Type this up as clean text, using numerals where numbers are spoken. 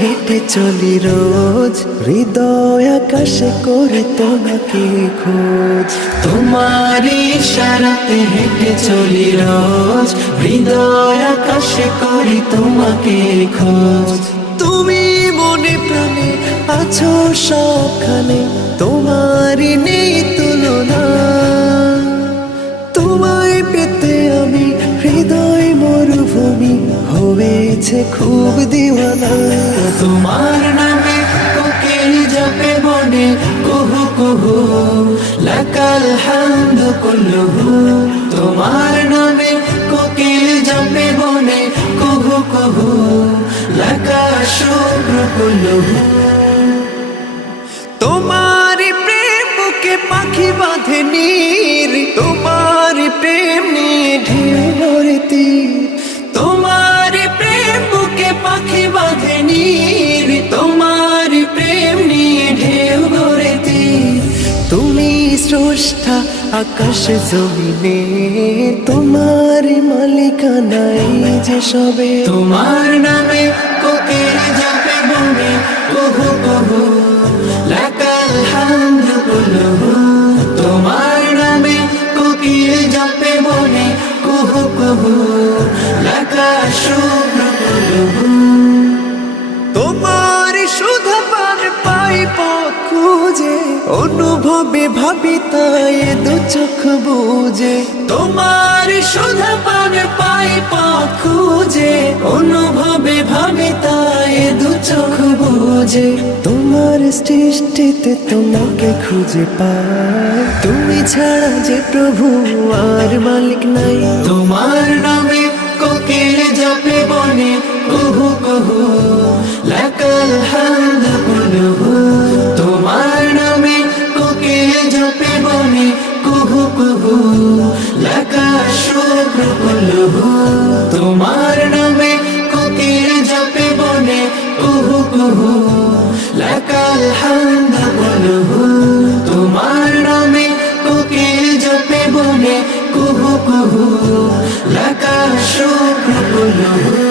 হেঁটে চলি রোজ, হৃদয় আকাশে করে তোমাকে খোঁজ। তোমার ইশারাতে হেঁটে চলি রোজ, হৃদয় আকাশে করি তোমাকে খোঁজ। তুমি মনে প্রাণে আছো সবখানে, তোমারই নেই তুলনা। তোমায় পেতে আমি হৃদয় মরুভূমি হয়েছে খুব দিওয়ানা। তোমার নামে কোকিল জপে বনে কুহু কুহু, লাকাল হামদু কুল্লুহু। তোমার নামে কোকিল জপে বনে কুহু কুহু, লাকা শুক্র কুল্লুহু। তোমার প্রেম বুকে পাখি বাঁধে নীর, তোমার প্রেম নিয়ে ঢেউ ভরে তীর। তোমার প্রেম বুকে পাখি বাঁধে নীর, তোমার প্রেম নিয়ে ঢেউ ভরে তীর। তুমি স্রষ্টা আকাশ জমিনে, তোমার মালিকানাই যে সবে। তোমার নামে কোকিল জপে বনে কুহু কুহু, লাকাল হামদু কুল্লুহু। তোমার নামে কোকিল জপে বনে কুহু কুহু, লাকা শুক্র কুল্লুহু। তোমার সুধা পান পাই পথ খুঁজে, অনুভবে ভাবি তাই দু চোখ বুঝে। তোমার সুধা পান পাই পথ খুঁজে, অনুভবে ভাবে তাই দু চোখ বুঝে। তোমার সৃষ্টিতে তোমাকে খুঁজে পাই, তুমি ছাড়া যে প্রভু আর মালিক নাই। তোমার নামে কোকিল জপে বনে কুহু কুহু, লাকাল হামদু কুল্লুহু। তোমার নামে কোকিল জপে বনে কুহু কুহু, লাকা শুক্র কুল্লুহু। তোমার নামে কোকিল জপে বনে কুহু কুহু, লাকাল হামদু কুল্লুহু। তোমার নামে কোকিল জপে বনে কুহু কুহু, লাকা শুক্র কুল্লুহু।